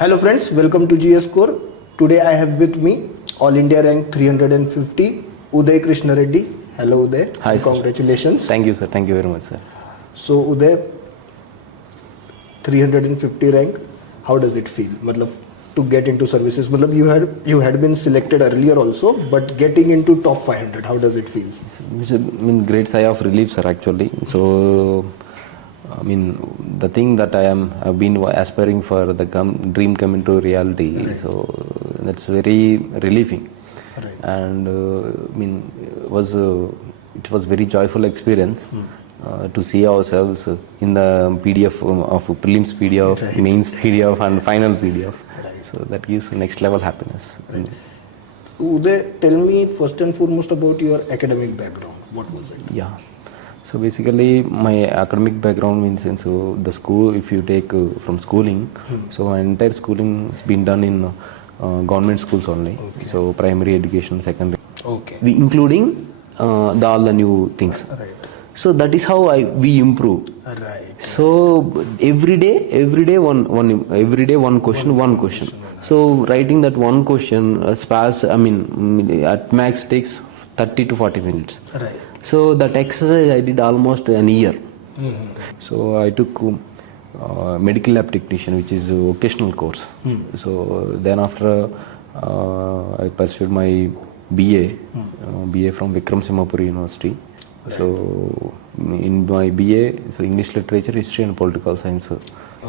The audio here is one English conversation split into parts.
Hello friends, welcome to GS Core. Today I have with me All India rank 350 Uday Krishna Reddy. Hello Uday. Hi, and sir. Congratulations. Thank you, sir. Thank you very much, sir. So Uday, 350 rank, how does it feel? Matlab, to get into services, matlab you had been selected earlier also, but getting into top 500, how does it feel? It's a great sigh of relief, sir, actually. So, the thing that I've been aspiring for, the dream come into reality. Right. So that's very relieving. Right. And it was very joyful experience. To see ourselves in the PDF of prelims PDF, right. Mains PDF and final PDF. Right. So that gives next level happiness. Right. Uday, tell me first and foremost about your academic background. What was it? Yeah. So basically my academic background means in the school, if you take from schooling, so my entire schooling has been done in government schools only. Okay. So primary education, secondary. Okay. Including all the new things. Right. So that is how we improve. Right. So every day one question. So writing that one question at max takes 30 to 40 minutes. Right. So that exercise I did almost an year. So I took medical lab technician, which is a vocational course. So then after I pursued my BA from Vikram Simhapuri University. Right. So in my BA, so English literature, history and political science,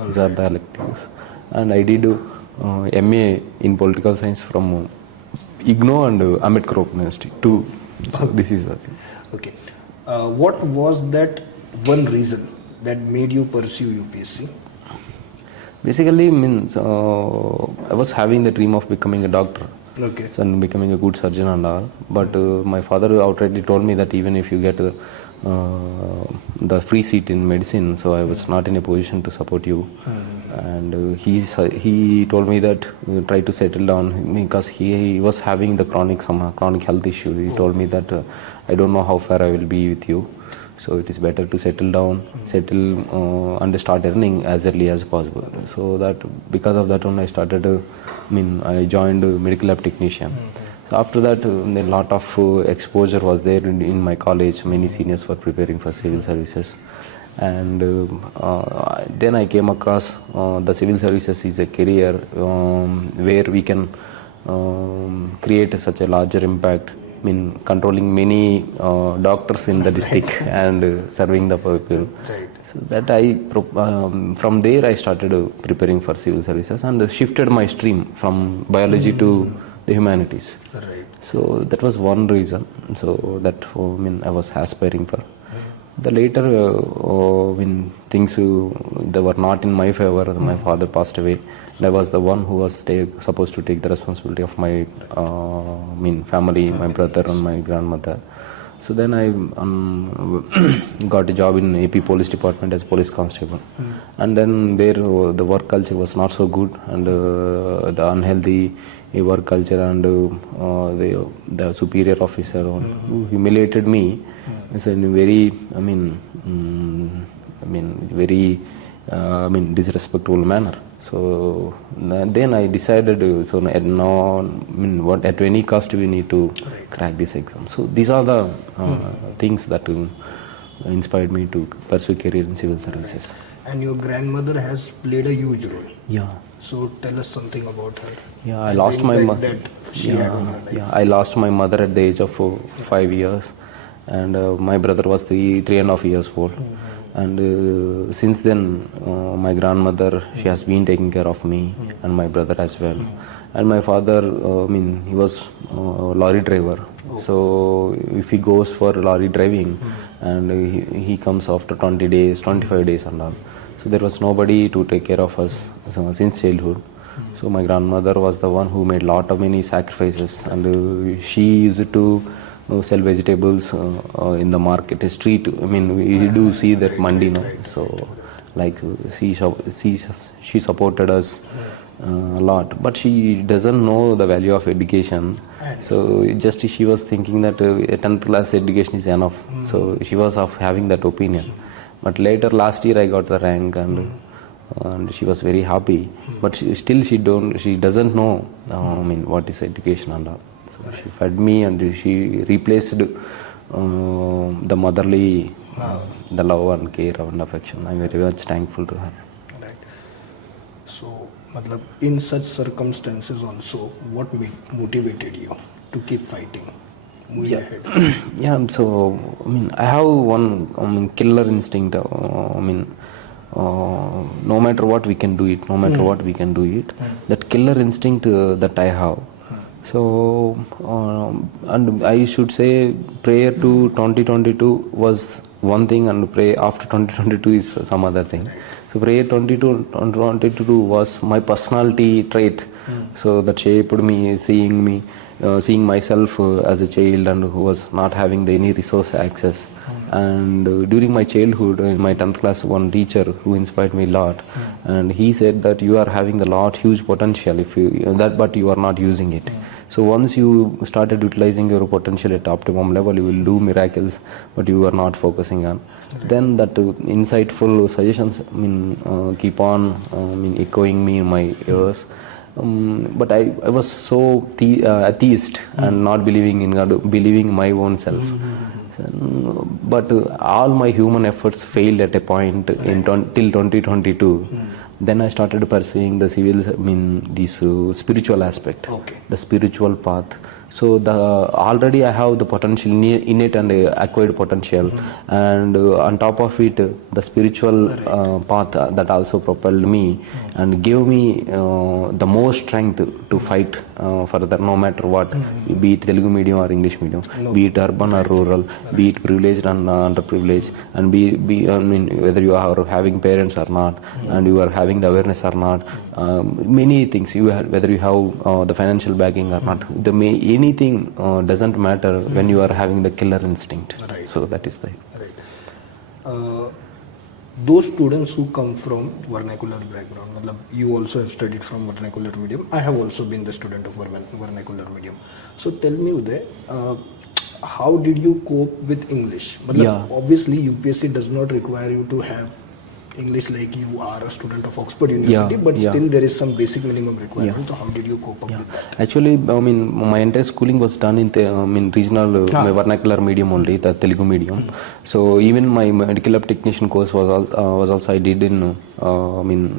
these are the electives. And I did MA in political science from IGNO and Ambedkar University too. So this is the thing. Okay. What was that one reason that made you pursue UPSC? Basically means I was having the dream of becoming a doctor. Okay. So, and becoming a good surgeon and all. But my father outrightly told me that even if you get the free seat in medicine, so I was not in a position to support you. And he told me that try to settle down, because he was having the chronic health issue. He told me that I don't know how far I will be with you, so it is better to settle down, and start earning as early as possible. So that because of that one I started I joined medical lab technician. So after that a lot of exposure was there in my college. Many seniors were preparing for civil services. And then I came across the civil services is a career where we can create such a larger impact, controlling many doctors in the district and serving the people. Right. So that from there I started preparing for civil services and shifted my stream from biology to the humanities. Right. So that was one reason. So that I was aspiring for. The later when things they were not in my favor, my father passed away, and I was the one who was supposed to take the responsibility of my family, my brother and my grandmother. So then I got a job in AP Police Department as police constable. And then there the work culture was not so good, and the unhealthy work culture, and the superior officer who humiliated me is in a very very disrespectful manner. So then I decided at any cost we need to crack this exam. So these are the things that inspired me to pursue career in civil services. And your grandmother has played a huge role. Yeah. So tell us something about her. Yeah, I lost my mother. I lost my mother at the age of 5 years, and my brother was 3.5 years old. And since then my grandmother, she has been taking care of me and my brother as well. And my father, he was a lorry driver. So if he goes for lorry driving, and he comes after 20 days, 25 days and all. So there was nobody to take care of us since childhood. So my grandmother was the one who made many sacrifices, and she used to sell vegetables in the market, street. We do see that mandi now. So like she supported us a lot, but she doesn't know the value of education. So just she was thinking that a 10th class education is enough. So she was of having that opinion. But later last year I got the rank, and and she was very happy. But she doesn't know what is education and all. So she fed me and she replaced the motherly, the love and care and affection. I'm very much thankful to her. Right. So, in such circumstances also, what motivated you to keep fighting, moving ahead? Yeah, so I have one killer instinct. No matter what we can do it. That killer instinct that I have. So, and I should say, prayer to 2022 was one thing, and pray after 2022 is some other thing. So, prayer 2022 was my personality trait. So that shaped me, seeing myself as a child and who was not having any resource access. And during my childhood, in my 10th class, one teacher who inspired me a lot, and he said that you are having huge potential but you are not using it. So once you started utilizing your potential at optimum level, you will do miracles, but you are not focusing on. Then that insightful suggestions keep on echoing me in my ears. But I was so atheist and not believing in God, believing my own self. But all my human efforts failed at a point till 2022. Then I started pursuing the spiritual aspect, the spiritual path. So already I have the potential, innate and acquired potential, and on top of it, the spiritual path that also propelled me and gave me the more strength to fight further, no matter what, be it Telugu medium or English medium, be it urban or rural, be it privileged and underprivileged, and whether you are having parents or not, and you are having the awareness or not, many things, whether you have the financial backing or not, anything doesn't matter when you are having the killer instinct. Right. So that is the those students who come from vernacular background, you also have studied from vernacular medium. I have also been the student of vernacular medium. So tell me, Uday, how did you cope with English? Obviously UPSC does not require you to have English like you are a student of Oxford University, but still there is some basic minimum requirement. So how did you cope up with that? Actually, my entire schooling was done in regional vernacular medium only, the Telugu medium. So even my medical lab technician course was also I did in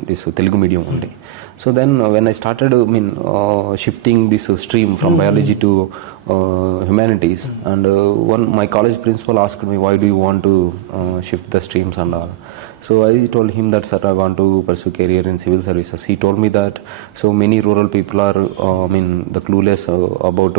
this Telugu medium only. So then when I started shifting this stream from biology to humanities, and my college principal asked me, why do you want to shift the streams and all. So I told him that, sir, I want to pursue career in civil services. He told me that so many rural people are the clueless about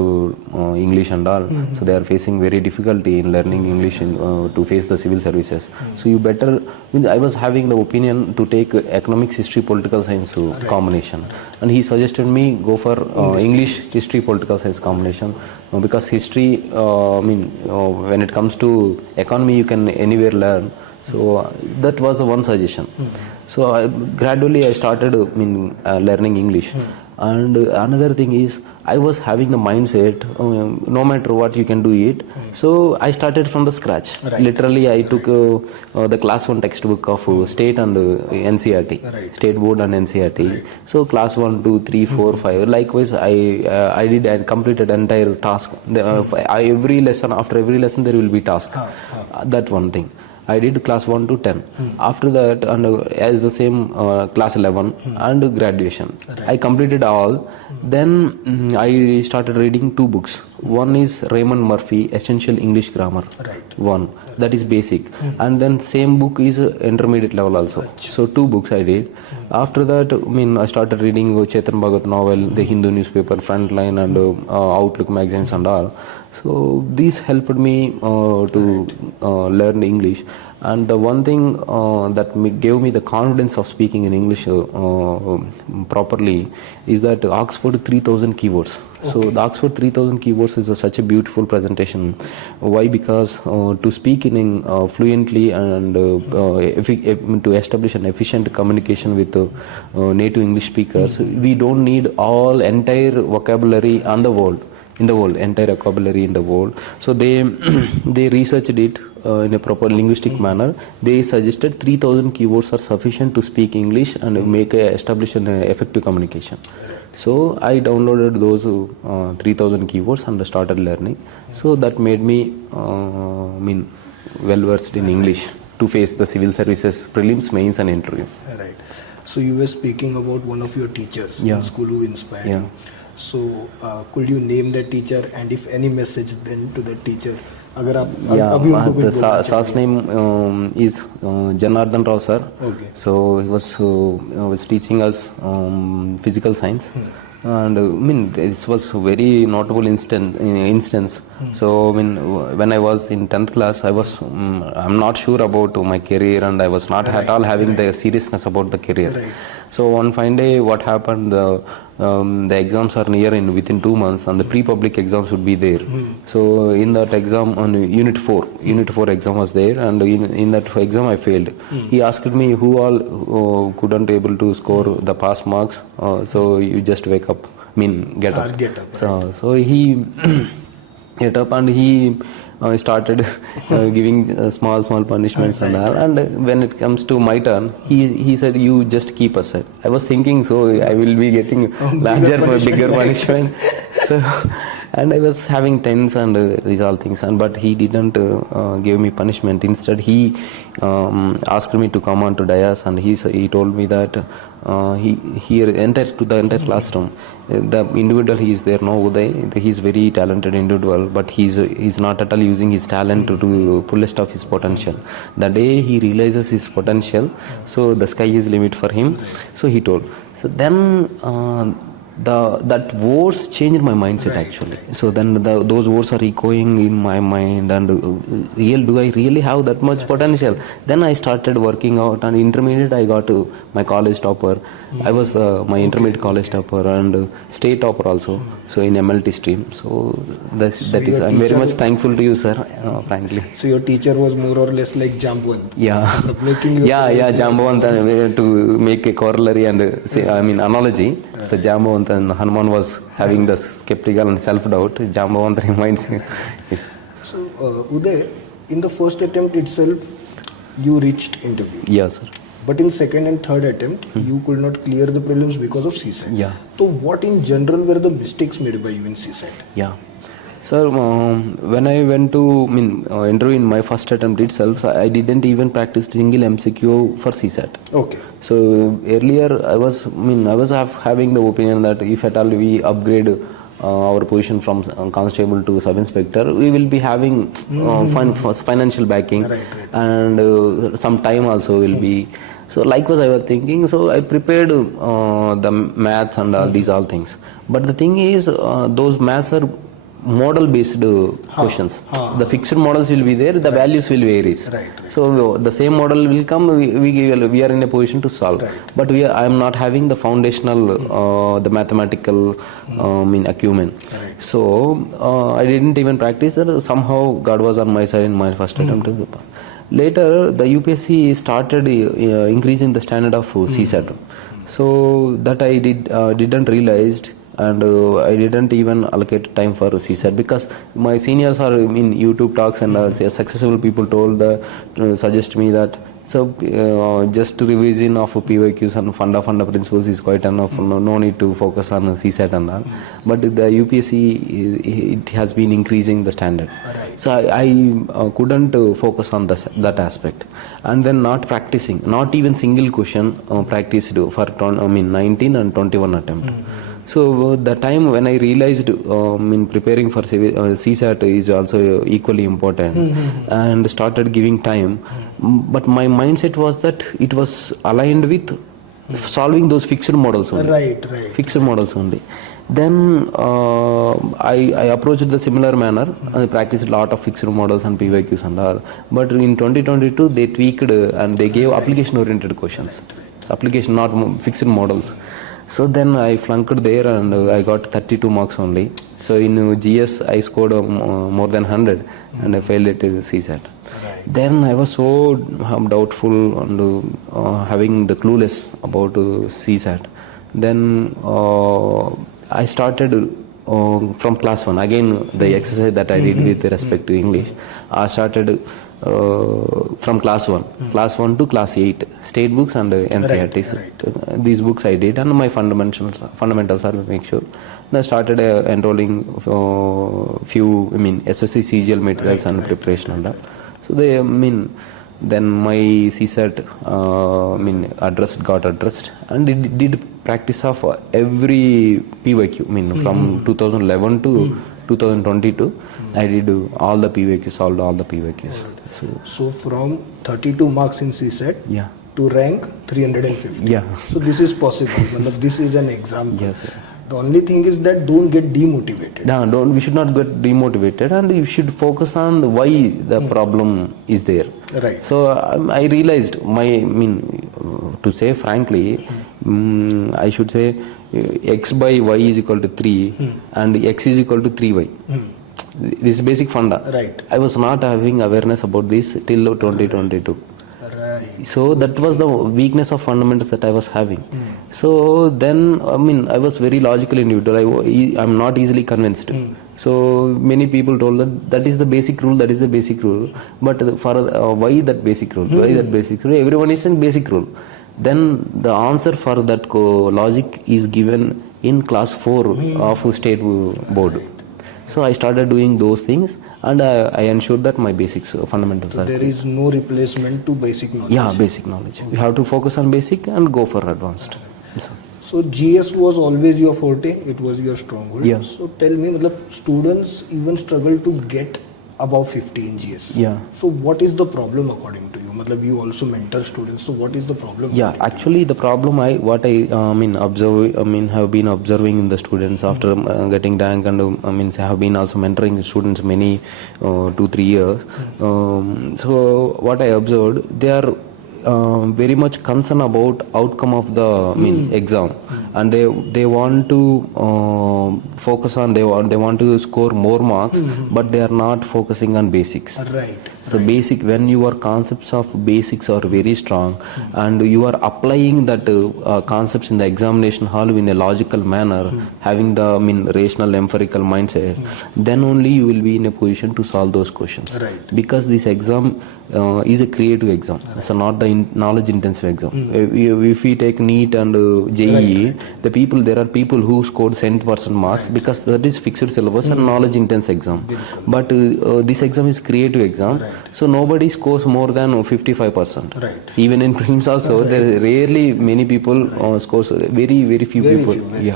English and all. So they are facing very difficulty in learning English to face the civil services. So you better, I was having the opinion to take economics, history, political science combination, and he suggested me go for English, history, political science combination, because history, when it comes to economy, you can anywhere learn. So that was the one suggestion. So gradually I started learning English. And another thing is, I was having the mindset, no matter what you can do it. So I started from the scratch. Literally I took the class 1 textbook of state and NCERT, state board and NCERT. So class 1, 2, 3, 4, 5. Likewise I completed entire task. Every lesson, after every lesson there will be task. That one thing. I did class 1 to 10. After that, and as the same class 11 and graduation. I completed all. Then I started reading 2 books. One is Raymond Murphy, Essential English Grammar. One, that is basic. And then same book is intermediate level also. So 2 books I did. After that, I started reading Chetan Bhagat novel, the Hindu newspaper, Frontline, and Outlook magazines and all. So these helped me to learn English. And the one thing that gave me the confidence of speaking in English properly is that Oxford 3000 keywords. So the Oxford 3000 keywords is such a beautiful presentation. Why? Because to speak in fluently and to establish an efficient communication with native English speakers, we don't need entire vocabulary in the world, entire vocabulary in the world. So they researched it in a proper linguistic manner, they suggested 3000 keywords are sufficient to speak English and establish an effective communication. So I downloaded those 3000 keywords and started learning. So that made me well versed in English to face the civil services prelims, mains and interview. Right. So you were speaking about one of your teachers in school who inspired you. So could you name that teacher, and if any message then to that teacher? The sir's name is Janardhan Rao sir. Okay. So he was teaching us physical science. And this was a very notable instance. So when I was in 10th class, I'm not sure about my career, and I was not at all having the seriousness about the career. So one fine day, what happened? The exams are near within 2 months, and the pre-public exams would be there. So in that exam, on Unit 4 exam was there, and in that exam I failed. He asked me who all couldn't able to score the pass marks. So you just wake up, get up. So he get up and he started giving small punishments and all. And when it comes to my turn, he said, you just keep aside. I was thinking, so I will be getting bigger punishment. So and I was having tens and these all things, but he didn't give me punishment. Instead, he asked me to come on to dais, and he told me that he entered to the entire classroom. The individual he is there now, Uday, he is very talented individual, but he's not at all using his talent to fullest of his potential. The day he realizes his potential, so the sky is limit for him. So he told. So then that words changed my mindset actually. So then those words are echoing in my mind, and do I really have that much potential? Then I started working out, and intermediate I got my college topper. I was my intermediate college topper and state topper also. So in MLT stream. So that is I'm very much thankful to you, sir. Frankly. So your teacher was more or less like Jambavant. Yeah. Jambavant, to make a corollary and analogy. So Jambavant and Hanuman was having the skeptical and self-doubt. Jambavant reminds him. Yes. So Uday, in the first attempt itself, you reached interview. Yes, sir. But in second and third attempt, you could not clear the prelims because of CSAT. Yeah. So what in general were the mistakes made by you in CSAT? Yeah. Sir, when I went to interview in my first attempt itself, I didn't even practice single MCQ for CSAT. Okay. So earlier I was having the opinion that if at all we upgrade our position from constable to sub-inspector, we will be having financial backing, and some time also will be. So likewise I was thinking, so I prepared the math and all these things. But the thing is, those maths are model based questions. The fixed models will be there, the values will vary. So the same model will come, we are in a position to solve. But I am not having the foundational the mathematical acumen. So I didn't even practice that. Somehow God was on my side in my first attempt. Later the UPSC started increasing the standard of CSAT. So that I didn't realized, and I didn't even allocate time for CSAT, because my seniors are in YouTube talks, and successful people suggest me that just revision of PYQs and funda principles is quite enough. No need to focus on CSAT and all. But the UPSC, it has been increasing the standard. So I couldn't focus on that aspect, and then not practicing, not even single question practiced for 19 and 21 attempt. So the time when I realized in preparing for CSAT is also equally important, and started giving time. But my mindset was that it was aligned with solving those fixed models only. Fixed models only. Then I approached the similar manner. I practiced a lot of fixed models and PYQs and all. But in 2022 they tweaked and they gave application oriented questions. It's application, not fixed models. So then I flunked there, and I got 32 marks only. So in GS I scored more than 100, and I failed it in CSAT. Then I was so doubtful and having the clueless about CSAT. Then I started from class 1 again the exercise that I did with respect to English. I started from class 1, class 1 to class 8, state books and NCERTs. These books I did, and my fundamentals are make sure. And I started enrolling few, SSC CGL materials and preparation and that. So then my CSET got addressed, and it did practice of every PYQ. From 2011 to 2022, I did all the PYQs, solved all the PYQs. So from 32 marks in CSET to rank 350. Yeah. So this is possible. This is an example. Yes, sir. The only thing is that don't get demotivated. No, we should not get demotivated, and you should focus on why the problem is there. Right. So I realized to say frankly, I should say x by y is equal to 3 and x is equal to 3y. This is basic funda. Right. I was not having awareness about this till 2022. Right. So that was the weakness of fundamentals that I was having. So then, I was very logical individual. I'm not easily convinced. So many people told that is the basic rule, that is the basic rule. But for why that basic rule? Why that basic rule? Everyone is saying basic rule. Then the answer for that logic is given in class 4 of state board. So I started doing those things, and I ensured that my basics, fundamentals are. There is no replacement to basic knowledge. Yeah, basic knowledge. You have to focus on basic and go for advanced. So GS was always your forte. It was your stronghold. Yeah. So tell me, students even struggle to get above 50 in GS. Yeah. So what is the problem according to you? You also mentor students. So what is the problem? Yeah, actually the problem have been observing in the students after getting rank, and I have been also mentoring students many 2-3 years. So what I observed, they are very much concerned about outcome of the exam, and they want to focus on they want to score more marks, but they are not focusing on basics. Right. So basic, when your concepts of basics are very strong and you are applying that concepts in the examination hall in a logical manner, having the rational empirical mindset, then only you will be in a position to solve those questions. Right. Because this exam is a creative exam, so not the knowledge intensive exam. If we take NEET and JEE, there are people who scored 70% marks because that is fixed syllabus and knowledge intense exam. But this exam is creative exam. So nobody scores more than 55%. Right. So even in prelims also, there are rarely many people scores. Very few people. Few.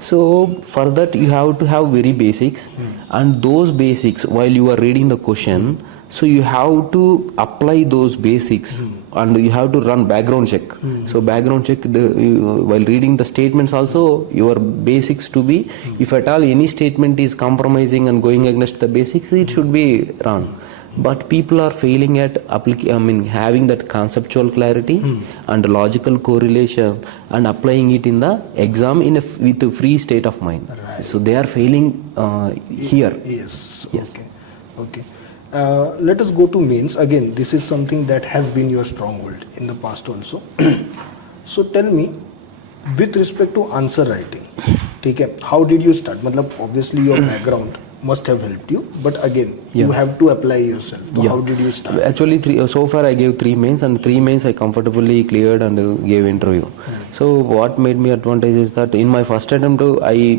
So for that you have to have very basics, and those basics while you are reading the question, so you have to apply those basics, and you have to run background check. So background check while reading the statements also, your basics to be, if at all any statement is compromising and going against the basics, it should be run. But people are failing at having that conceptual clarity and logical correlation and applying it in the exam with a free state of mind. Right. So they are failing here. Yes. Okay. Let us go to mains. Again, this is something that has been your stronghold in the past also. So tell me, with respect to answer writing, how did you start? Obviously your background must have helped you, but again, you have to apply yourself. So how did you start? Actually, so far I gave 3 mains, and 3 mains I comfortably cleared and gave interview. So what made me advantage is that in my first attempt, I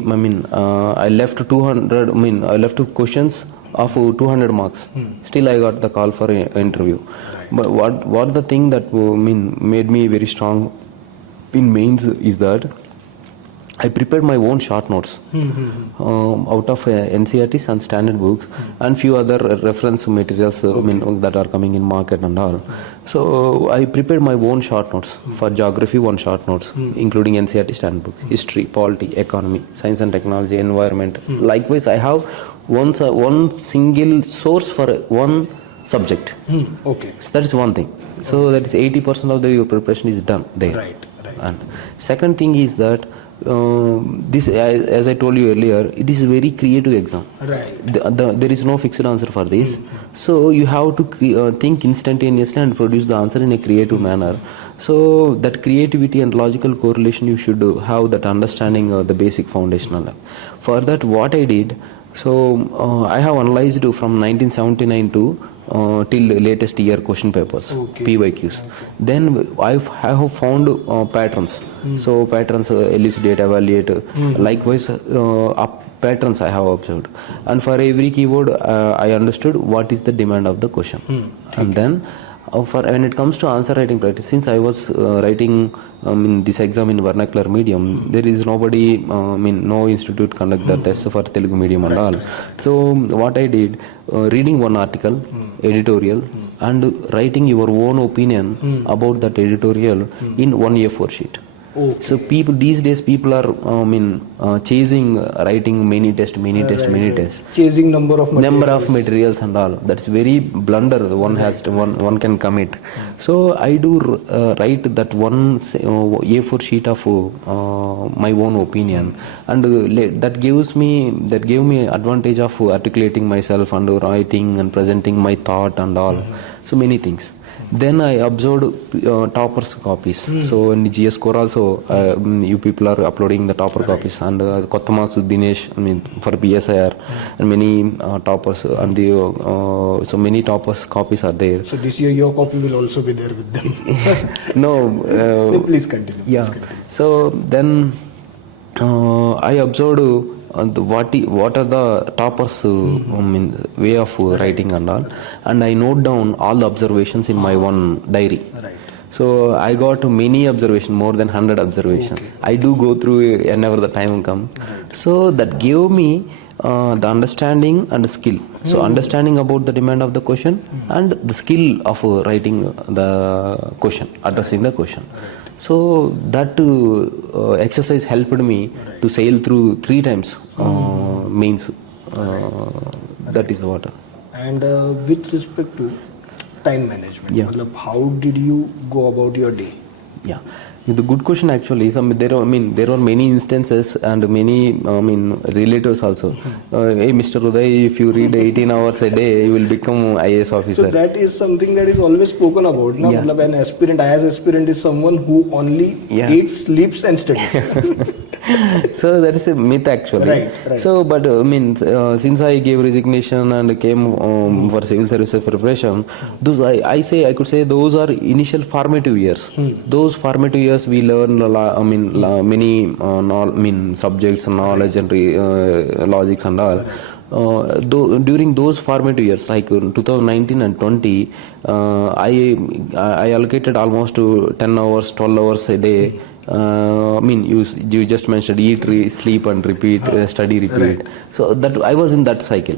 left 200. I left questions of 200 marks. Still, I got the call for an interview. Right. But what the thing that made me very strong in mains is that I prepared my own short notes out of NCERTs and standard books and few other reference materials that are coming in market and all. So I prepared my own short notes for geography, one short notes, including NCERT standard book, history, polity, economy, science and technology, environment. Likewise, I have one single source for one subject. Okay. So that is one thing. So that is 80% of your preparation is done there. Right. And second thing is that this, as I told you earlier, it is a very creative exam. Right. There is no fixed answer for this. So you have to think instantaneously and produce the answer in a creative manner. So that creativity and logical correlation, you should have that understanding of the basic foundational. For that, what I did, so I have analyzed from 1979 to till latest year question papers, PYQs. Then I have found patterns. So patterns elucidate, evaluate. Likewise, patterns I have observed. And for every keyword, I understood what is the demand of the question. And then for when it comes to answer writing practice, since I was writing in this exam in vernacular medium, there is nobody, no institute conduct the tests for Telugu medium and all. So what I did, reading one article, editorial, and writing your own opinion about that editorial in one A4 sheet. So people these days, people are chasing writing many tests, chasing number of materials and all. That's very blunder one has to, one can commit. So I do write that one A4 sheet of my own opinion, and that gave me advantage of articulating myself and writing and presenting my thought and all. So many things. Then I observed toppers copies. So in GS core also, you people are uploading the topper copies, and Kottamasu Dinesh, for PSIR, and many toppers, and the so many toppers copies are there. So this year your copy will also be there with them. No. Please continue. Yeah. Please continue. So then I observed what are the toppers way of writing and all, and I note down all the observations in my one diary. So I got many observations, more than 100 observations. I do go through whenever the time comes. So that gave me the understanding and the skill. So understanding about the demand of the question and the skill of writing the question, addressing the question. So that exercise helped me to sail through 3 times mains. That is what. And with respect to time management, how did you go about your day? Yeah. The good question actually. There are many instances and many relatives also. Hey, Mr. Uday, if you read 18 hours a day, you will become IAS officer. So that is something that is always spoken about. Na? Yeah. An aspirant, IAS aspirant is someone who only eats, sleeps and studies. So that is a myth actually. Right. So, but since I gave resignation and came for civil services preparation, I could say those are initial formative years. Those formative years we learn many subjects, knowledge and logics and all. During those formative years, like 2019 and 20, I allocated almost 10 hours, 12 hours a day. You just mentioned eat, sleep and repeat, study, repeat. So that I was in that cycle.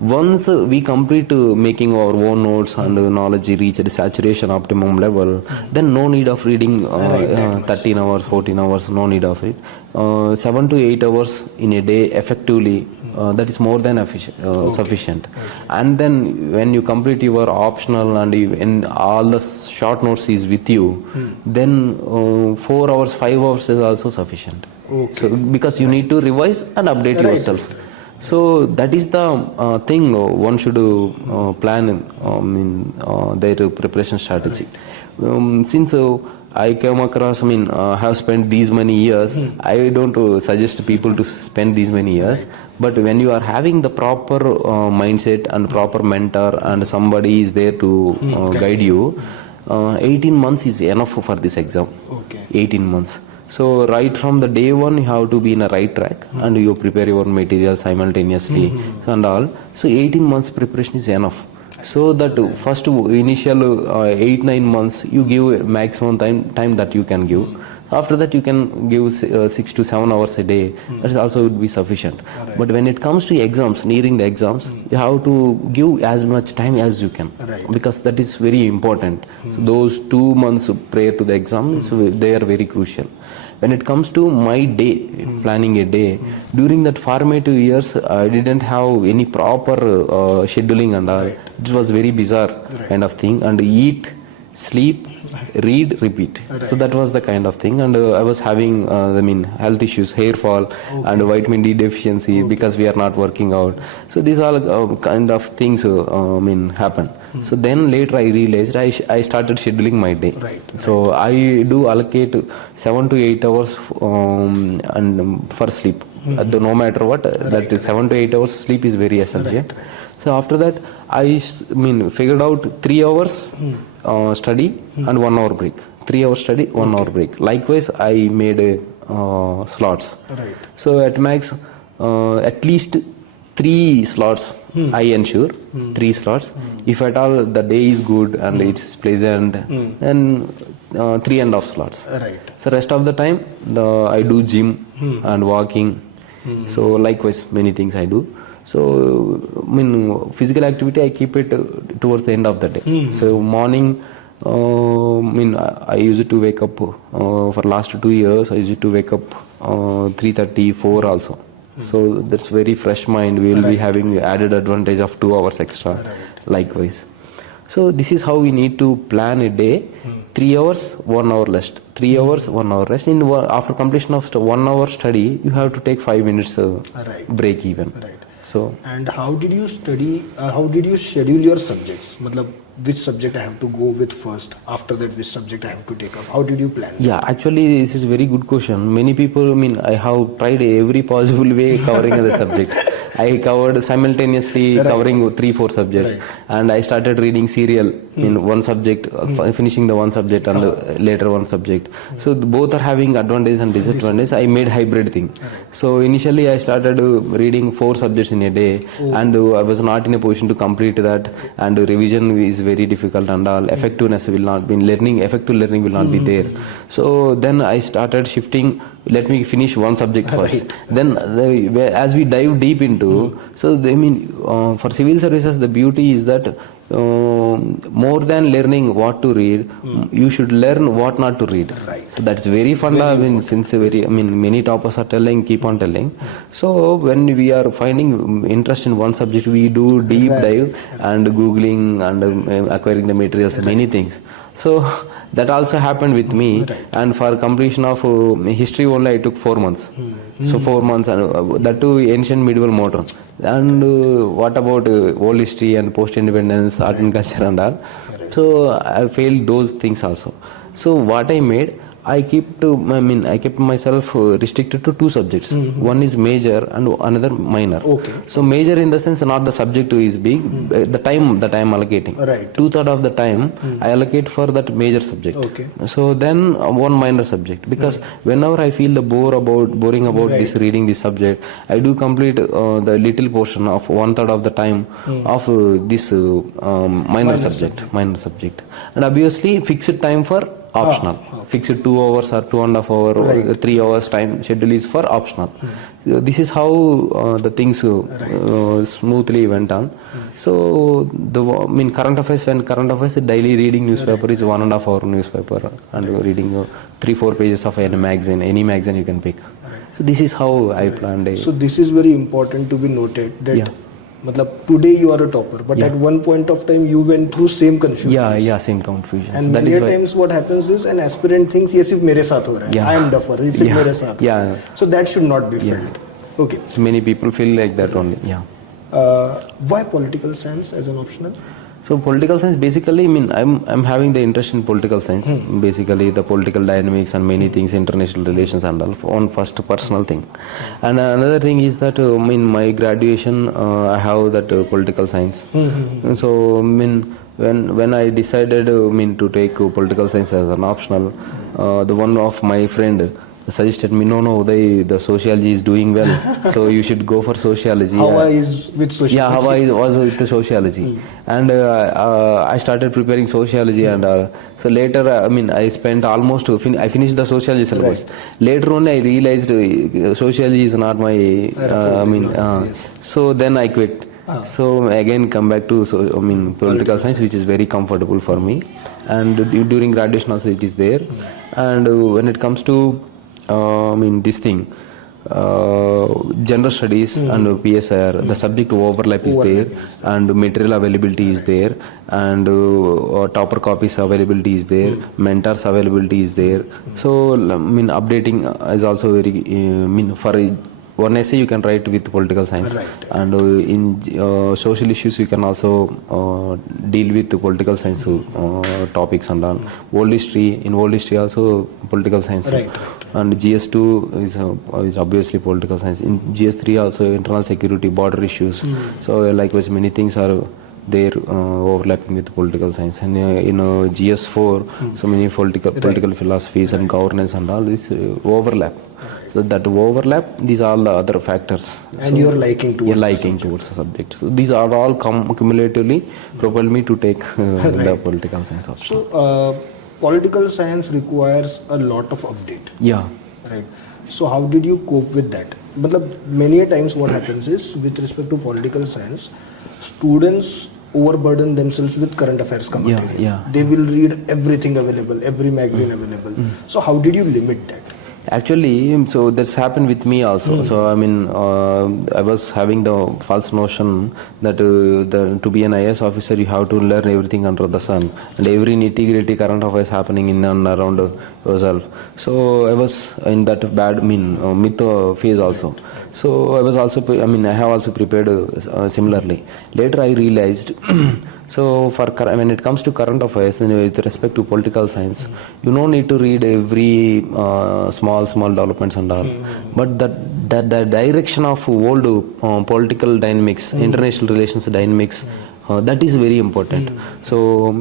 Once we complete making our own notes and knowledge reach the saturation optimum level, then no need of reading 13 hours, 14 hours, no need of it. 7 to 8 hours in a day effectively, that is more than sufficient. And then when you complete your optional and all the short notes is with you, then 4 hours, 5 hours is also sufficient. So because you need to revise and update yourself. So that is the thing one should plan their preparation strategy. Since I came across, have spent these many years, I don't suggest people to spend these many years. But when you are having the proper mindset and proper mentor and somebody is there to guide you, 18 months is enough for this exam. 18 months. So right from the day one, you have to be in a right track and you prepare your material simultaneously and all. So 18 months preparation is enough. So that first initial 8-9 months you give maximum time that you can give. After that you can give 6 to 7 hours a day. That also would be sufficient. But when it comes to exams, nearing the exams, you have to give as much time as you can, because that is very important. So those 2 months prior to the exam, so they are very crucial. When it comes to my day, planning a day, during that formative years, I didn't have any proper scheduling and all. It was very bizarre kind of thing. And eat, sleep, read, repeat. So that was the kind of thing. And I was having, health issues, hair fall and vitamin D deficiency because we are not working out. So these all kind of things happen. So then later I realized I started scheduling my day. So I do allocate 7 to 8 hours and for sleep. No matter what, that is 7 to 8 hours sleep is very essential. So after that, figured out 3 hours study and 1 hour break. 3 hours study, 1 hour break. Likewise, I made slots. Right. So at max, at least 3 slots I ensure. 3 slots. If at all the day is good and it's pleasant, then 3.5 slots. Right. So rest of the time, I do gym and walking. So likewise, many things I do. So physical activity I keep it towards the end of the day. So morning, I used to wake up for last 2 years. I used to wake up 3:30, 4 also. So that's very fresh mind. We will be having added advantage of 2 hours extra. Likewise. So this is how we need to plan a day. 3 hours, 1 hour rest. 3 hours, 1 hour rest. After completion of 1 hour study, you have to take 5 minutes break even. Right. So. And how did you study? How did you schedule your subjects? Which subject I have to go with first? After that, which subject I have to take up? How did you plan? Yeah, actually, this is a very good question. Many people, I have tried every possible way covering the subject. I covered simultaneously covering 3-4 subjects, and I started reading serial in one subject, finishing the one subject and later one subject. So both are having advantage and disadvantage. I made hybrid thing. So initially I started reading 4 subjects in a day, and I was not in a position to complete that, and revision is very difficult and all. Effectiveness will not be effective learning will not be there. So then I started shifting. Let me finish one subject first. Then as we dive deep into, for civil services, the beauty is that more than learning what to read, you should learn what not to read. So that's very fundamental. Since many toppers are keep on telling. So when we are finding interest in one subject, we do deep dive and googling and acquiring the materials, many things. So that also happened with me, and for completion of history only I took 4 months. So 4 months, and that too ancient medieval modern. And what about old history and post-independence, art and culture and all. So I failed those things also. So what I made, I kept myself restricted to 2 subjects. One is major and another minor. So major in the sense not the subject is big, the time that I am allocating. 2/3 of the time I allocate for that major subject. So then one minor subject, because whenever I feel the boring about this reading this subject, I do complete the little portion of 1/3 of the time of this minor subject. And obviously fixed time for optional. Fixed 2 hours or 2.5 hours or 3 hours time schedule is for optional. This is how the things smoothly went on. So current affairs, daily reading newspaper is 1.5 hour newspaper, and reading 3-4 pages of any magazine you can pick. So this is how I planned it. So this is very important to be noted that today you are a topper, but at one point of time you went through same confusion. Same confusion. And many times what happens is an aspirant thinks, yes, if mere saath ho raha hai, I am duffer, if mere saath. So that should not be felt. Okay. So many people feel like that only. Why political science as an optional? So political science, basically, I'm having the interest in political science. Basically, the political dynamics and many things, international relations and all, on first personal thing. And another thing is that in my graduation, I have that political science. So when I decided to take political science as an optional, the one of my friend suggested me, no, Uday, the sociology is doing well, so you should go for sociology. How is with sociology? How I was with the sociology. And I started preparing sociology, and so later, I spent almost, I finished the sociology syllabus. Later on, I realized sociology is not my, so then I quit. So again come back to political science, which is very comfortable for me, and during graduation also it is there. And when it comes to this thing, gender studies and PSIR, the subject overlap is there, and material availability is there, and topper copies availability is there, mentors availability is there. So updating is also very for one essay you can write with political science, and in social issues you can also deal with the political science topics and all. World history also political science and GS2 is obviously political science. In GS3 also internal security, border issues. So likewise many things are there overlapping with political science, and in GS4 so many political philosophies and governance and all this overlap. So that overlap, these are all the other factors. And so you're liking towards the subject. So these are all cumulatively propel me to take the political science option. So political science requires a lot of update. Yeah. Right. So how did you cope with that? But many a times what happens is, with respect to political science, students overburden themselves with current affairs material. Yeah. They will read everything available, every magazine available. So how did you limit that? Actually, so this happened with me also. So I mean, I was having the false notion that to be an IAS officer you have to learn everything under the sun and every nitty-gritty current affairs happening in and around yourself. So I was in that bad myth phase also. So I was also, I have also prepared similarly. Later I realized. So when it comes to current affairs and with respect to political science, you don't need to read every small developments and all, but the direction of world political dynamics, international relations dynamics, that is very important. So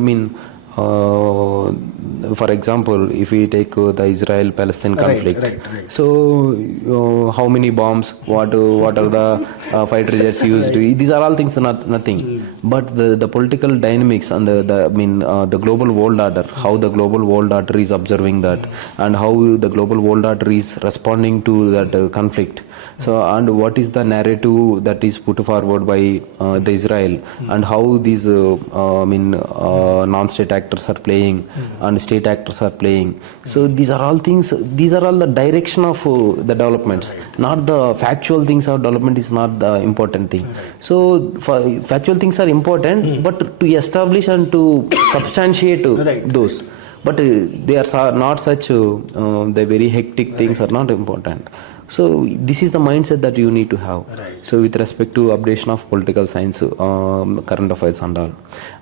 for example, if we take the Israel-Palestine conflict, right. so how many bombs, what are the fighter jets used? These are all things nothing, but the political dynamics and the global world order, how the global world order is observing that, and how the global world order is responding to that conflict. So, and what is the narrative that is put forward by the Israel, and how these non-state actors are playing and state actors are playing. So these are all things, these are all the direction of the developments, not the factual things of development is not the important thing. So factual things are important, but to establish and to substantiate those. But they are not such, the very hectic things are not important. So this is the mindset that you need to have. So with respect to updation of political science, current affairs and all.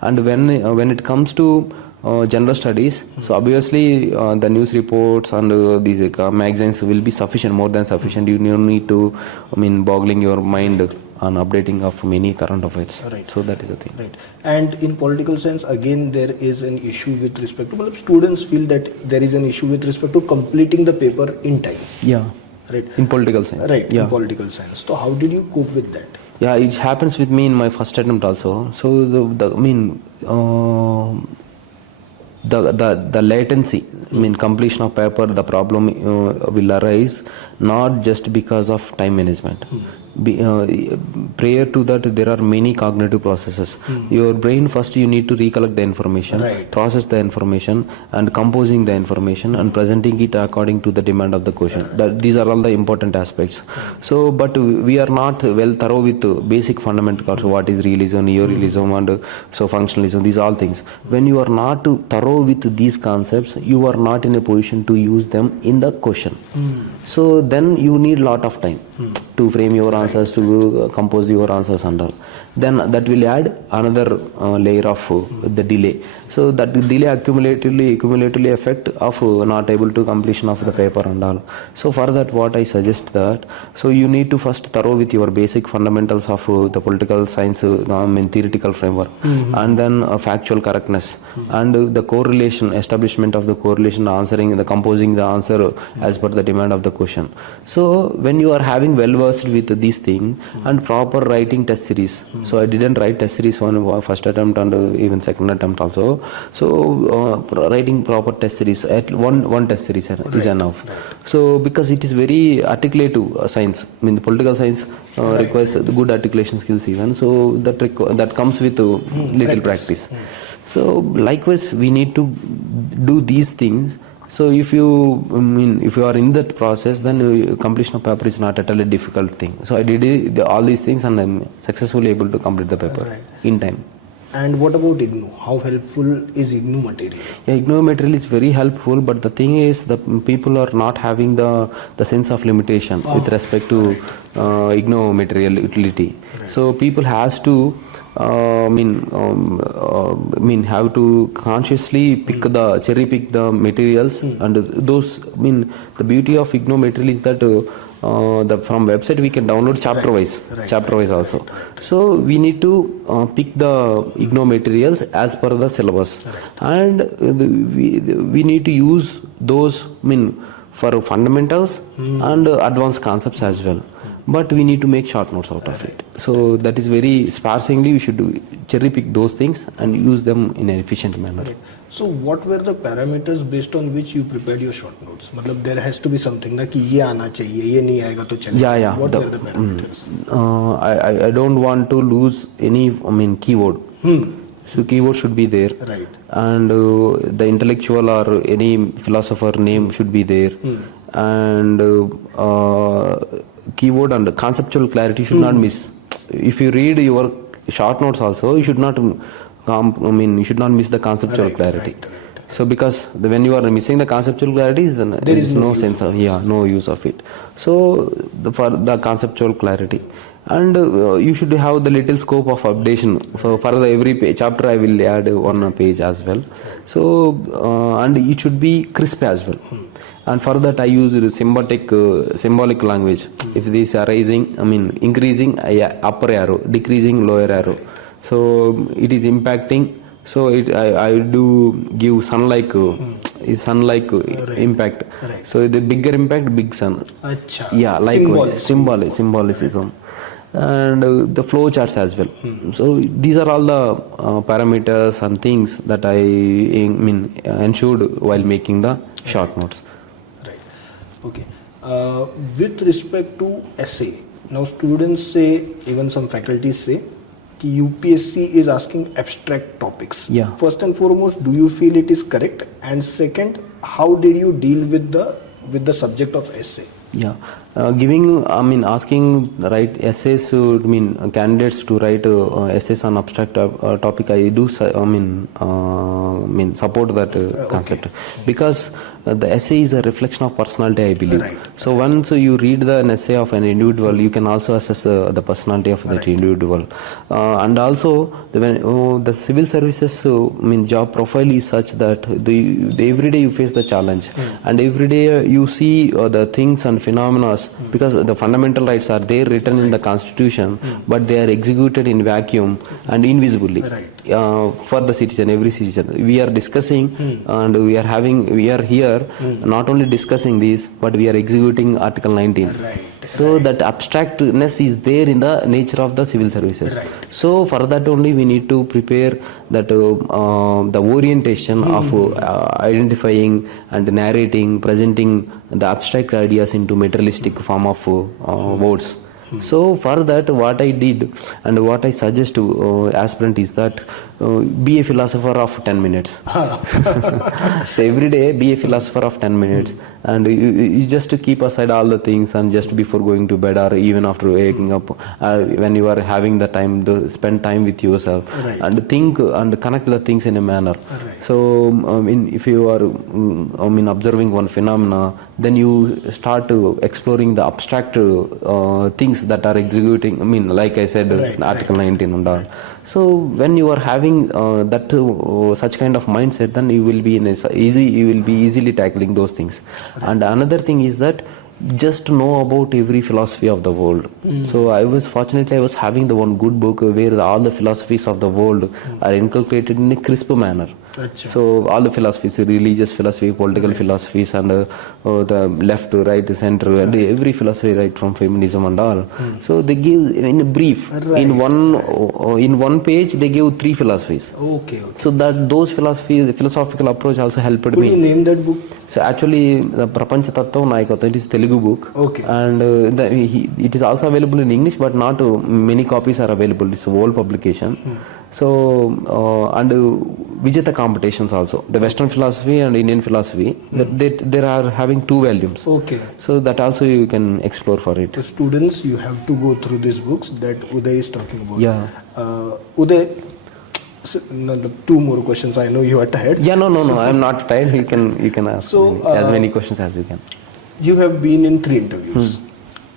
And when it comes to general studies, so obviously the news reports and these magazines will be sufficient, more than sufficient. You don't need to, boggling your mind on updating of many current affairs. So that is the thing. Right. And in political science, again, there is an issue with respect to, students feel that there is an issue with respect to completing the paper in time. Yeah. Right. In political science. Right. Yeah. In political science. So how did you cope with that? Yeah, it happens with me in my first attempt also. So the latency, completion of paper, the problem will arise not just because of time management. Prior to that, there are many cognitive processes. Your brain first, you need to recollect the information, process the information, and composing the information and presenting it according to the demand of the question. These are all the important aspects. So, but we are not well thorough with basic fundamentals. What is realism, neorealism, and so functionalism. These are all things. When you are not thorough with these concepts, you are not in a position to use them in the question. So then you need lot of time to frame your answers, to compose your answers and all. Then that will add another layer of the delay. So that delay accumulatively effect of not able to completion of the paper and all. So for that, what I suggest that, so you need to first thorough with your basic fundamentals of the political science, theoretical framework, and then factual correctness, and the correlation, establishment of the correlation, composing the answer as per the demand of the question. So when you are having well versed with these things and proper writing test series, so I didn't write test series on first attempt and even second attempt also. So writing proper test series at one test series is enough. So because it is very articulative science, the political science requires good articulation skills even. So that comes with little practice. So likewise, we need to do these things. So if you are in that process, then completion of paper is not at all a difficult thing. So I did all these things and I'm successfully able to complete the paper in time. And what about IGNOU? How helpful is IGNOU material? Yeah, IGNOU material is very helpful, but the thing is the people are not having the sense of limitation with respect to IGNOU material utility. So people has to have to consciously cherry pick the materials, and those, the beauty of IGNOU material is that from website we can download chapter wise also. So we need to pick the IGNOU materials as per the syllabus, and we need to use those for fundamentals and advanced concepts as well. But we need to make short notes out of it. So that is very sparsely we should cherry pick those things and use them in an efficient manner. Right. So what were the parameters based on which you prepared your short notes? मतलब there has to be something ना कि ये आना चाहिए, ये नहीं आएगा तो चलेगा. Yeah. What were the parameters? I don't want to lose any keyword. So keyword should be there. Right. And the intellectual or any philosopher name should be there. And keyword and conceptual clarity should not miss. If you read your short notes also, you should not you should not miss the conceptual clarity. Right. So because when you are missing the conceptual clarity, then there is no sense of no use of it. So for the conceptual clarity, and you should have the little scope of updation. So for every chapter I will add one page as well. So and it should be crisp as well. And for that I use symbolic language. If this are rising, increasing upper arrow, decreasing lower arrow. So it is impacting. So I do give sun-like impact. Right. So the bigger impact, big sun. Achha. Yeah, likewise symbolicism. And the flow charts as well. So these are all the parameters and things that I ensured while making the short notes. Right. Okay. With respect to essay, now students say, even some faculties say, कि UPSC is asking abstract topics. Yeah. First and foremost, do you feel it is correct? And second, how did you deal with the subject of essay? Yeah, asking write essays candidates to write essays on abstract topic. I do support that concept, because the essay is a reflection of personality, I believe. Right. So once you read an essay of an individual, you can also assess the personality of that individual. And also the civil services job profile is such that the every day you face the challenge, and every day you see the things and phenomena, because the fundamental rights are there written in the constitution, but they are executed in vacuum and invisibly. For the citizen, every citizen. We are discussing and we are here not only discussing this, but we are executing Article 19. So that abstractness is there in the nature of the civil services. So for that only we need to prepare that the orientation of identifying and narrating, presenting the abstract ideas into materialistic form of words. So for that, what I did and what I suggest to aspirant is that be a philosopher of 10 minutes. So every day be a philosopher of 10 minutes, and you just keep aside all the things, and just before going to bed or even after waking up, when you are having the time to spend time with yourself and think and connect the things in a manner. So if you are observing one phenomena, then you start exploring the abstract things that are executing, like I said, Article 19 and all. So when you are having such kind of mindset, then you will be easily tackling those things. And another thing is that just know about every philosophy of the world. So I was having the one good book where all the philosophies of the world are inculcated in a crisp manner. So all the philosophies, religious philosophy, political philosophies, and the left, right, center, and every philosophy, right from feminism and all. So they give in a brief, in one page they give 3 philosophies. So that those philosophies, the philosophical approach also helped me. Could you name that book? So actually, the Prapancha Tattva Naikatva, it is Telugu book. And it is also available in English, but not many copies are available. It's a whole publication. So and Vijeta competitions also, the Western philosophy and Indian philosophy, they are having 2 volumes. So that also you can explore for it. So students, you have to go through these books that Uday is talking about. Uday, so, no, 2 more questions. I know you are tired. No, I'm not tired. You can ask as many questions as you can. You have been in 3 interviews.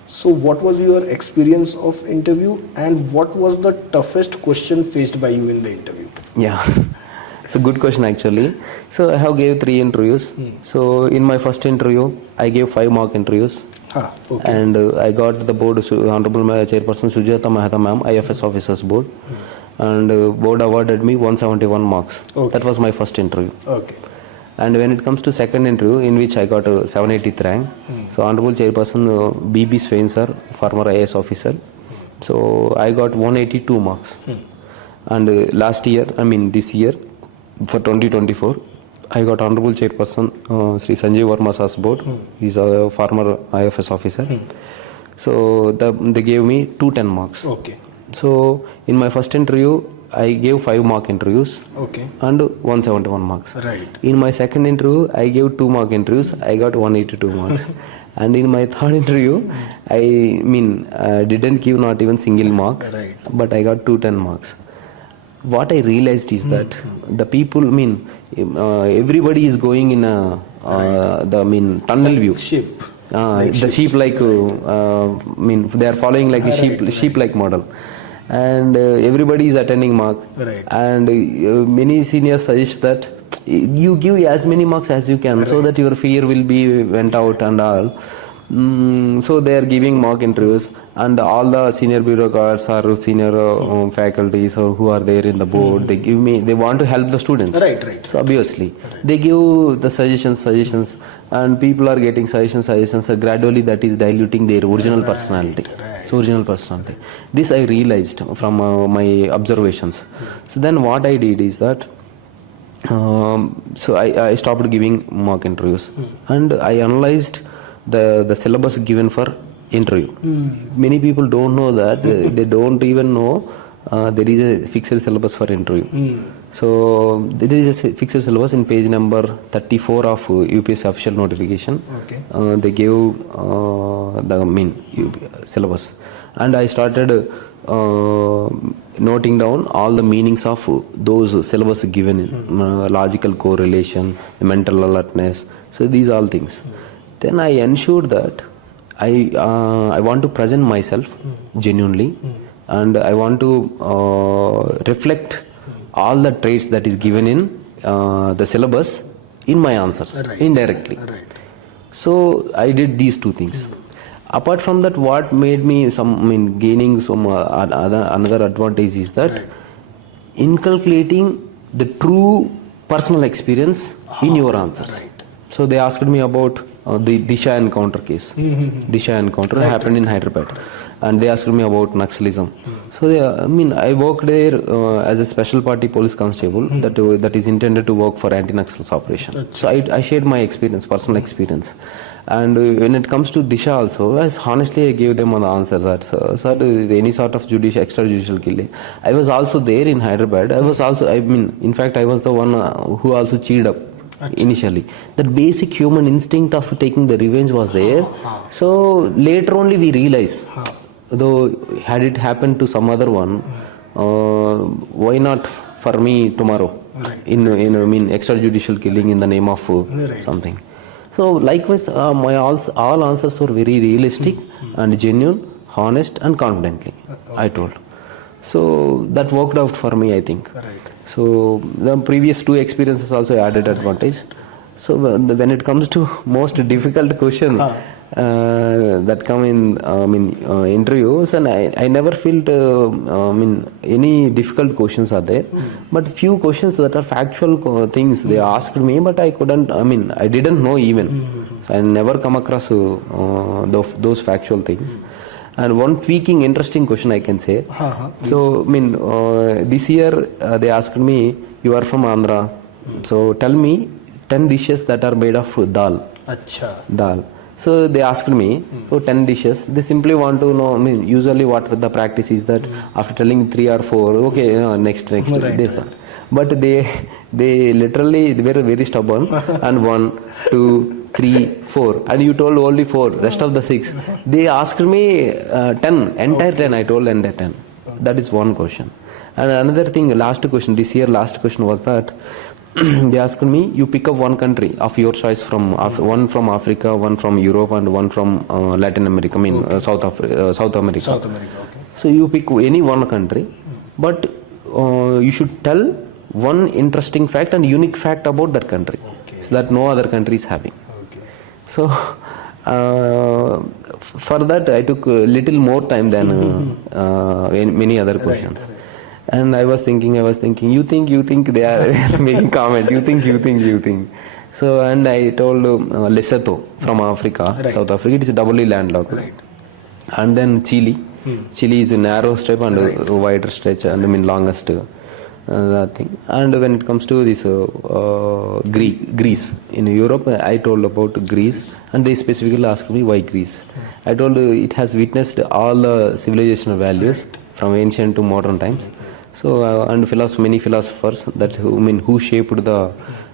So what was your experience of interview and what was the toughest question faced by you in the interview? Yeah, it's a good question actually. So I have gave 3 interviews. So in my first interview, I gave 5 mock interviews. Okay. And I got the board, Honorable Chairperson Sujata Mahata Ma'am, IFS Officers Board. And board awarded me 171 marks. Okay. That was my first interview. Okay. And when it comes to second interview, in which I got a 780th rank, so Honorable Chairperson B.B. Swain sir, former IAS officer, so I got 182 marks. And last year, this year, for 2024, I got Honorable Chairperson Sri Sanjay Verma sir's board. He's a former IFS officer. So they gave me 210 marks. Okay. So in my first interview, I gave 5 mock interviews. Okay. And 171 marks. Right. In my second interview, I gave 2 mock interviews. I got 182 marks. And in my third interview, I didn't give not even single mark. Right. But I got 210 marks. What I realized is that the people, everybody is going in a tunnel view. Sheep. The sheep like, they are following like a sheep like model. And everybody is attending mark. Right. And many seniors suggest that you give as many marks as you can, so that your fear will be went out and all. So they are giving mock interviews, and all the senior bureaucrats or senior faculties or who are there in the board, they want to help the students. Right. So obviously they give the suggestions, and people are getting suggestions. So gradually that is diluting their original personality. So original personality. This I realized from my observations. So then what I did is that, so I stopped giving mock interviews, and I analyzed the syllabus given for interview. Many people don't know that. They don't even know there is a fixed syllabus for interview. So there is a fixed syllabus in page number 34 of UPSC official notification. Okay. They gave the syllabus, and I started noting down all the meanings of those syllabus given in logical correlation, mental alertness. So these all things. Then I ensured that I want to present myself genuinely, and I want to reflect all the traits that is given in the syllabus in my answers, indirectly. Right. So I did these 2 things. Apart from that, what made me gaining some another advantage is that inculcating the true personal experience in your answers. Right. So they asked me about the Disha encounter case. Disha encounter happened in Hyderabad, and they asked me about Naxalism. So I worked there as a special party police constable that is intended to work for anti-Naxals operation. So I shared my experience, personal experience. And when it comes to Disha also, honestly I gave them an answer that, sir, any sort of extrajudicial killing. I was also there in Hyderabad. I was also, in fact, I was the one who also cheered up. Initially, that basic human instinct of taking the revenge was there. So later only we realize, though had it happened to some other one, why not for me tomorrow? In extrajudicial killing in the name of something. So likewise, my all answers were very realistic and genuine, honest and confidently. I told. So that worked out for me, I think. So the previous 2 experiences also added advantage. So when it comes to most difficult question that come in interviews, and I never felt any difficult questions are there, but few questions that are factual things they asked me, but I couldn't. I didn't know even. So I never come across those factual things. And one tweaking interesting question I can say. So this year they asked me, you are from Andhra, so tell me 10 dishes that are made of dal. Dal. So they asked me, 10 dishes. They simply want to know, usually what the practice is that after telling 3 or 4, okay, next. But they literally they were very stubborn, and 1, 2, 3, 4, and you told only 4, rest of the 6. They asked me 10, entire 10. I told entire 10. That is one question. And another thing, last question was that they asked me, you pick up one country of your choice one from Africa, one from Europe, and one from Latin America, South America. South America, okay. So you pick any one country, but you should tell one interesting fact and unique fact about that country, so that no other country is having. So for that I took a little more time than many other questions. Right. And I was thinking, you think they are making comment, you think. So, and I told Lesotho from Africa, right. South Africa, it is doubly landlocked. Right. And then Chile. Chile is a narrow strip and a wider stretch, and longest that thing. And when it comes to this Greece, in Europe, I told about Greece, and they specifically asked me why Greece. I told it has witnessed all the civilizational values from ancient to modern times. So and many philosophers who shaped the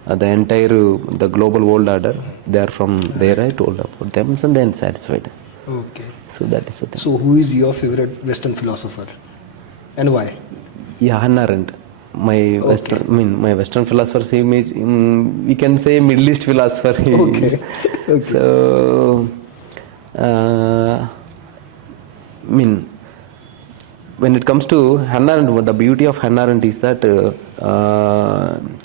entire the global world order, they are from there. I told about them, and then satisfied. Okay. So that is the thing. So who is your favorite Western philosopher, and why? Yeah, Hannah Arendt. My Western philosopher, we can say Middle East philosopher. Okay. So, when it comes to Hannah Arendt, the beauty of Hannah Arendt is that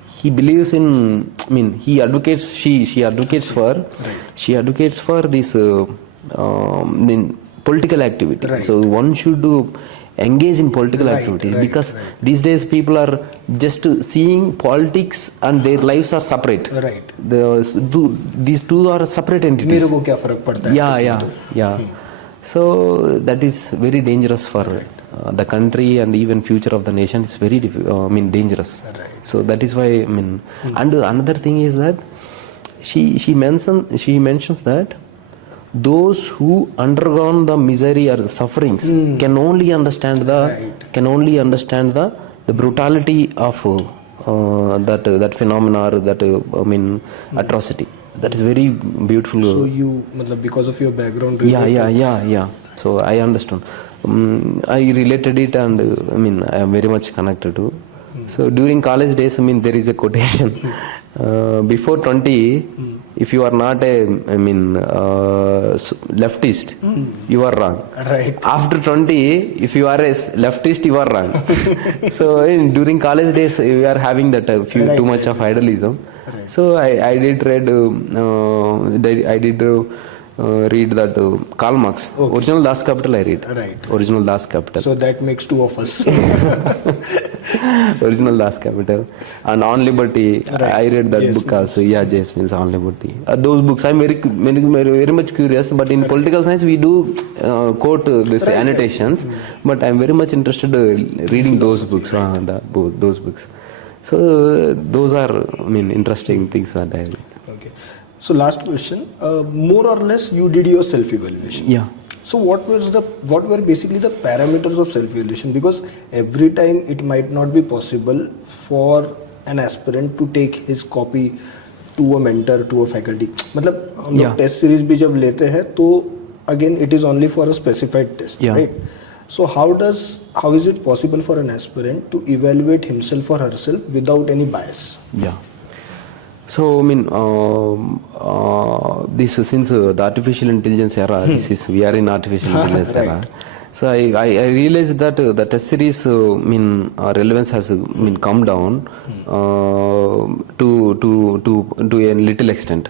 he believes in. He advocates. She advocates for. Right. She advocates for this political activity. Right. So one should engage in political activities, because these days people are just seeing politics and their lives are separate. Right. These two are separate entities. मेरे को क्या फर्क पड़ता है? Yeah. So that is very dangerous for the country and even future of the nation. It's very dangerous. Right. So that is why and another thing is that she mentions that those who undergone the misery or the sufferings can only understand the brutality of that phenomena or that atrocity. That is very beautiful. So you, because of your background. Yeah. So I understand. I related it, and I am very much connected to. So during college days, there is a quotation. Before 20, if you are not a leftist, you are wrong. Right. After 20, if you are a leftist, you are wrong. So during college days, we are having that too much of idealism. Right. So I did read. Read that Karl Marx. Okay. Original Das Kapital I read. Right. Original Das Kapital. So that makes two of us. Original Das Kapital. And On Liberty, Right. I read that book also. Yeah, J.S. Mill's On Liberty. Those books, I'm very much curious, but in political science we do quote this annotations, but I'm very much interested in reading those books. Those books. So those are interesting things that I read. Okay. So last question, more or less you did your self-evaluation. Yeah. So what were basically the parameters of self-evaluation? Because every time it might not be possible for an aspirant to take his copy to a mentor, to a faculty. मतलब हम लोग test series भी जब लेते हैं तो again it is only for a specified test, right? So how is it possible for an aspirant to evaluate himself or herself without any bias? Yeah. So this since the artificial intelligence era, we are in artificial intelligence era. So I realized that the test series relevance has come down to a little extent.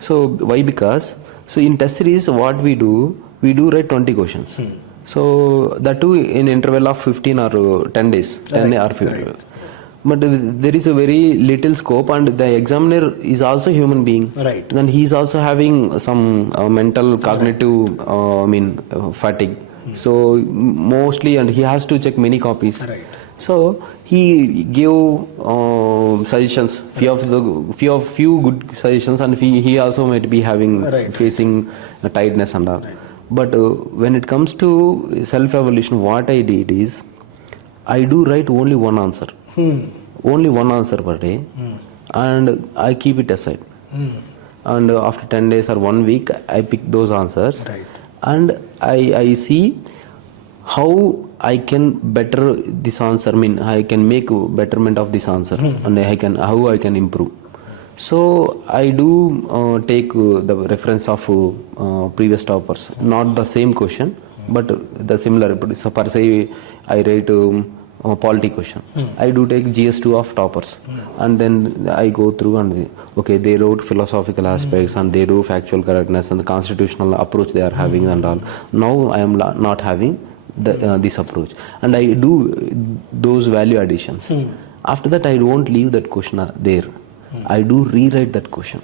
So why? Because in test series what we do write 20 questions. So that too in interval of 15 or 10 days, 10 or 15. Right. But there is a very little scope, and the examiner is also a human being. Right. And he is also having some mental, cognitive, fatigue. So mostly, and he has to check many copies. Right. So he gave suggestions, few good suggestions, and he also might be facing a tiredness and all. Right. But when it comes to self-evaluation, what I did is I do write only one answer. Only one answer per day, and I keep it aside. And after 10 days or 1 week, I pick those answers, right. and I see how I can better this answer. I mean, I can make a betterment of this answer, and how I can improve. So I do take the reference of previous toppers, not the same question, but the similar. So per se, I write polity question. I do take GS2 of toppers, and then I go through and okay, they wrote philosophical aspects and they do factual correctness and the constitutional approach they are having and all. Now I am not having this approach, and I do those value additions. After that, I won't leave that question there. I do rewrite that question.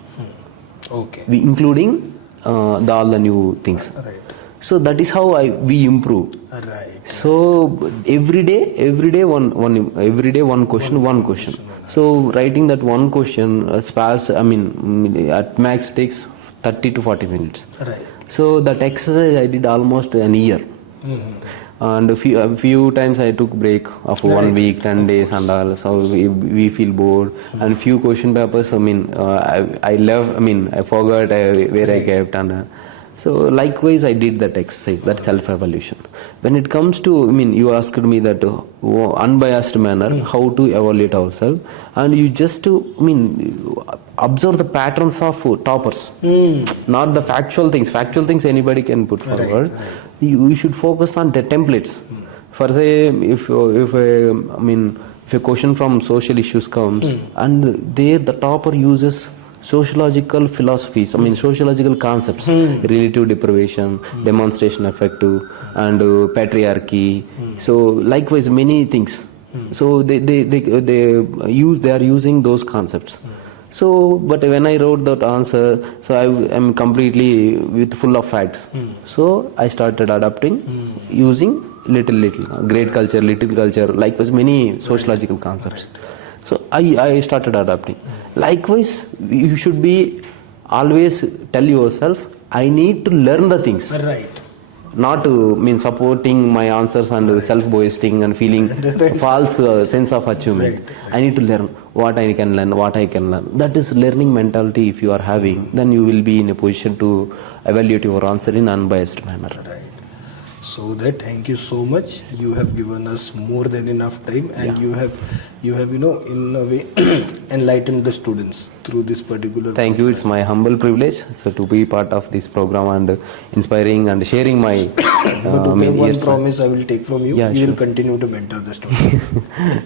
Okay. Including all the new things. Right. So that is how we improve. Right. So every day one question. So writing that one question sparse. I mean, at max takes 30 to 40 minutes. Right. So that exercise I did almost an year. And a few times I took break of 1 week, 10 days and all, so we feel bored. And few question papers, I mean, I left, I mean, I forgot where I kept, and so likewise I did that exercise, that self-evaluation. When it comes to, I mean, you asked me that unbiased manner, how to evaluate ourselves, and you just to, I mean, observe the patterns of toppers, not the factual things. Factual things anybody can put forward. Right. You should focus on the templates. For say, if a question from social issues comes, and there the topper uses sociological philosophies, I mean sociological concepts, relative deprivation, demonstration effective, and patriarchy. So likewise many things. So they are using those concepts. So, but when I wrote that answer, so I am completely with full of facts. So I started adapting using little, great culture, little culture, likewise many sociological concepts. So I started adapting. Likewise, you should be always tell yourself, I need to learn the things. Right. Not to mean supporting my answers and self-boasting and feeling false sense of achievement. I need to learn what I can learn. That is learning mentality. If you are having, then you will be in a position to evaluate your answer in unbiased manner. Right. So that, thank you so much. You have given us more than enough time, and you have in a way enlightened the students through this particular. Thank you. It's my humble privilege to be part of this program and inspiring and sharing my. One promise I will take from you. Yeah, you sure. will continue to mentor the students.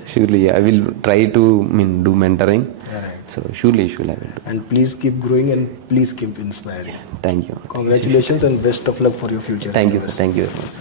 Surely, I will try to do mentoring. Right. So surely I will do. And please keep growing and please keep inspiring. Thank you. Congratulations and best of luck for your future. Thank you, sir. Thank you very much.